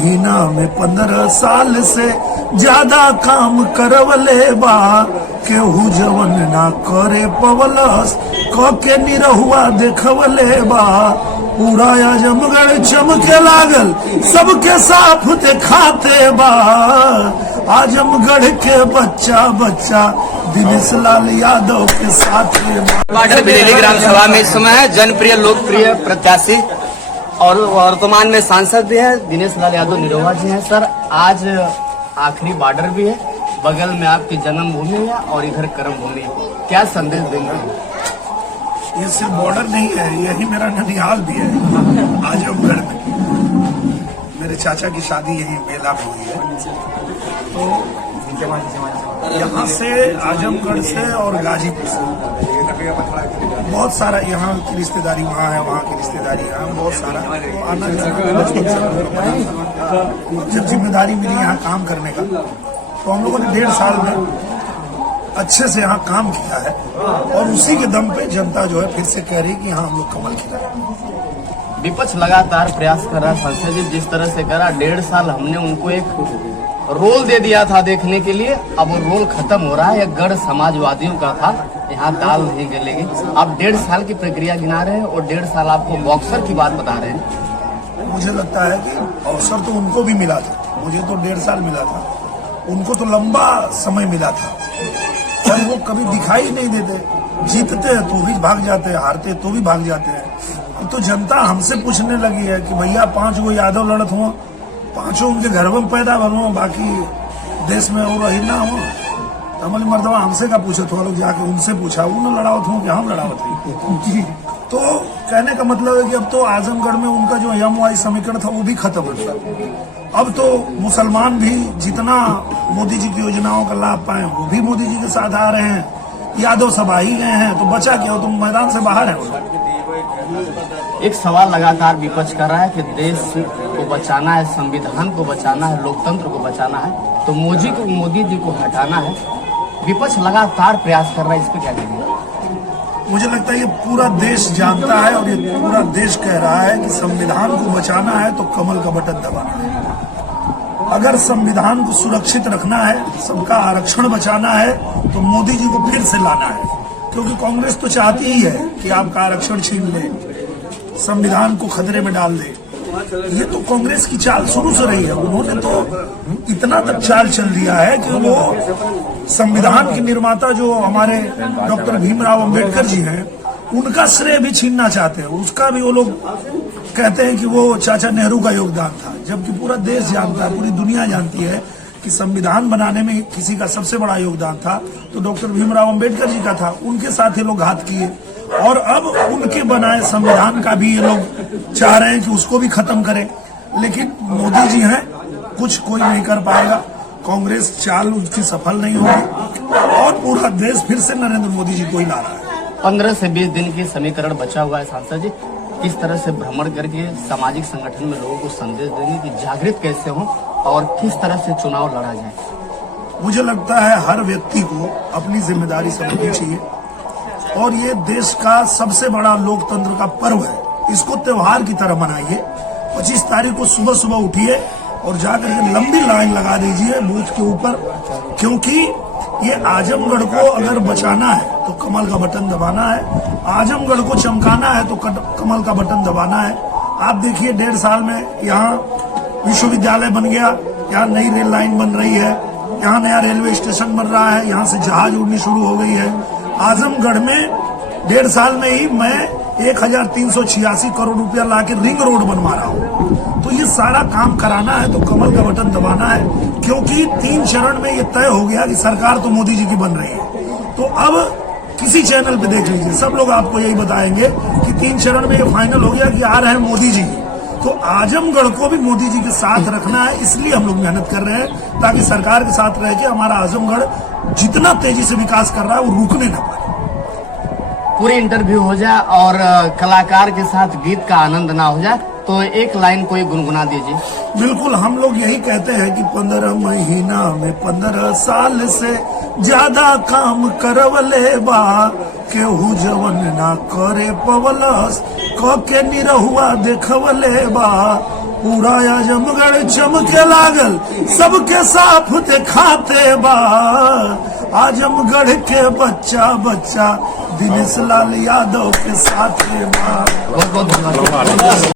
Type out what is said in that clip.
महीना में 15 साल से ज्यादा काम करवले बा, केहू जवन ना करे पवलस क के निरहुआ देखवले बा। पूरा आजमगढ़ चमके लागल सबके साफ दिखाते बा, आजमगढ़ के बच्चा बच्चा दिनेश लाल यादव के साथ बॉर्डर बिरेली ग्राम सभा में इस समय है जनप्रिय लोकप्रिय प्रत्याशी और वर्तमान में सांसद भी है दिनेश लाल यादव निरहुआ जी हैं। सर, आज आखिरी बॉर्डर भी है, बगल में आपकी जन्मभूमि है और इधर कर्मभूमि है, क्या संदेश देंगे? ये सिर्फ बॉर्डर नहीं है, यही मेरा ननिहाल भी है। आजमगढ़ में मेरे चाचा की शादी यही बेला में हुई है, तो यहाँ से आजमगढ़ से और गाजीपुर से बहुत सारा, यहाँ की रिश्तेदारी वहाँ है, वहाँ की रिश्तेदारी यहाँ, बहुत सारा आना जाना। जब जिम्मेदारी मिली यहाँ काम करने का, तो हम लोगों ने 1.5 साल में अच्छे से यहाँ काम किया है और उसी के दम पे जनता जो है फिर से कह रही कि हाँ हम लोग कमल खिलाए। विपक्ष लगातार प्रयास कर रहा है, संसद जी जिस तरह से करा, 1.5 साल हमने उनको एक रोल दे दिया था देखने के लिए, अब वो रोल खत्म हो रहा है। एक गढ़ समाजवादियों का था, यहाँ दाल नहीं गलेगी। आप 1.5 साल की प्रक्रिया गिना रहे हैं और 1.5 साल आपको बॉक्सर की बात बता रहे हैं। मुझे लगता है कि अवसर तो उनको भी मिला था, मुझे तो 1.5 साल मिला था, उनको तो लंबा समय मिला था, पर वो कभी दिखाई नहीं देते। जीतते हैं तो भी भाग जाते हैं, हारते तो भी भाग जाते हैं। तो जनता हमसे पूछने लगी है कि भैया 5 गो यादव लड़त हुआ, 5 उनके घर में पैदा बनो, बाकी देश में और रही ना हो। तमल मर्दवा हमसे का पूछे थोड़ा लोग जाके उनसे पूछा, वो न लड़ावत हूँ कि हम लड़ावत हुई। तो कहने का मतलब है कि अब तो आजमगढ़ में उनका जो यमवाई समीकरण था वो भी खत्म हो गया। अब तो मुसलमान भी जितना मोदी जी की योजनाओं का लाभ पाए वो भी मोदी जी के साथ आ रहे हैं, यादव सब आ ही गए हैं, तो बचा क्या हो, तुम मैदान से बाहर है। एक सवाल लगातार विपक्ष कर रहा है कि देश को बचाना है, संविधान को बचाना है, लोकतंत्र को बचाना है, तो मोदी जी को हटाना है। विपक्ष लगातार प्रयास कर रहा है, इस पे क्या कहेंगे? मुझे लगता है ये पूरा देश जानता है और ये पूरा देश कह रहा है कि संविधान को बचाना है तो कमल का बटन दबाना है। अगर संविधान को सुरक्षित रखना है, सबका आरक्षण बचाना है, तो मोदी जी को फिर से लाना है, क्योंकि कांग्रेस तो चाहती ही है कि आपका आरक्षण छीन ले, संविधान को खतरे में डाल दे। ये तो कांग्रेस की चाल शुरू से रही है। उन्होंने तो इतना तक चाल चल दिया है कि वो संविधान के निर्माता जो हमारे डॉक्टर भीमराव अंबेडकर जी हैं, उनका श्रेय भी छीनना चाहते हैं। उसका भी वो लोग कहते हैं कि वो चाचा नेहरू का योगदान था, जबकि पूरा देश जानता है, पूरी दुनिया जानती है कि संविधान बनाने में किसी का सबसे बड़ा योगदान था तो डॉक्टर भीमराव अंबेडकर जी का था। उनके साथ ये लोग घात किए और अब उनके बनाए संविधान का भी ये लोग चाह रहे हैं कि उसको भी खत्म करें। लेकिन मोदी जी हैं, कुछ कोई नहीं कर पाएगा, कांग्रेस चाल उसकी सफल नहीं होगी और पूरा देश फिर से नरेंद्र मोदी जी को ही ला रहा है। 15 से 20 दिन की समीकरण बचा हुआ है। सांसद जी किस तरह से भ्रमण करके सामाजिक संगठन में लोगों को संदेश देंगे कि जागृत कैसे हो और किस तरह से चुनाव लड़ा जाए? मुझे लगता है हर व्यक्ति को अपनी जिम्मेदारी समझनी चाहिए और ये देश का सबसे बड़ा लोकतंत्र का पर्व है, इसको त्योहार की तरह मनाइए। 25 तारीख को सुबह सुबह उठिए और जाकर के लंबी लाइन लगा दीजिए बूथ के ऊपर, क्योंकि ये आजमगढ़ को अगर बचाना है तो कमल का बटन दबाना है, आजमगढ़ को चमकाना है तो कमल का बटन दबाना है। आप देखिए 1.5 साल में यहाँ विश्वविद्यालय बन गया, यहाँ नई रेल लाइन बन रही है, यहाँ नया रेलवे स्टेशन बन रहा है, यहाँ से जहाज उड़नी शुरू हो गई है। आजमगढ़ में 1.5 साल में ही मैं 1386 करोड़ रुपया ला के रिंग रोड बनवा रहा हूँ। तो ये सारा काम कराना है तो कमल का बटन दबाना है, क्योंकि 3 चरण में ये तय हो गया कि सरकार तो मोदी जी की बन रही है। तो अब किसी चैनल पे देख लीजिए, सब लोग आपको यही बताएंगे कि 3 चरण में ये फाइनल हो गया कि आ रहे हैं मोदी जी। तो आजमगढ़ को भी मोदी जी के साथ रखना है, इसलिए हम लोग मेहनत कर रहे हैं ताकि सरकार के साथ रह के हमारा आजमगढ़ जितना तेजी से विकास कर रहा है वो रुकने न पाए। पूरी इंटरव्यू हो जाए और कलाकार के साथ गीत का आनंद ना हो जाए, तो एक लाइन कोई गुनगुना दीजिए। बिल्कुल, हम लोग यही कहते हैं कि 15 महीना में 15 साल से ज्यादा काम करवले बा, केहू जवन ना करे पवलस क के निरहुआ देखवले बा। पूरा आजमगढ़ चमके लागल, सबके साफ दिखाते बा। आजमगढ़ के बच्चा बच्चा दिनेश लाल यादव के साथ बा। बहुत बहुत धन्यवाद।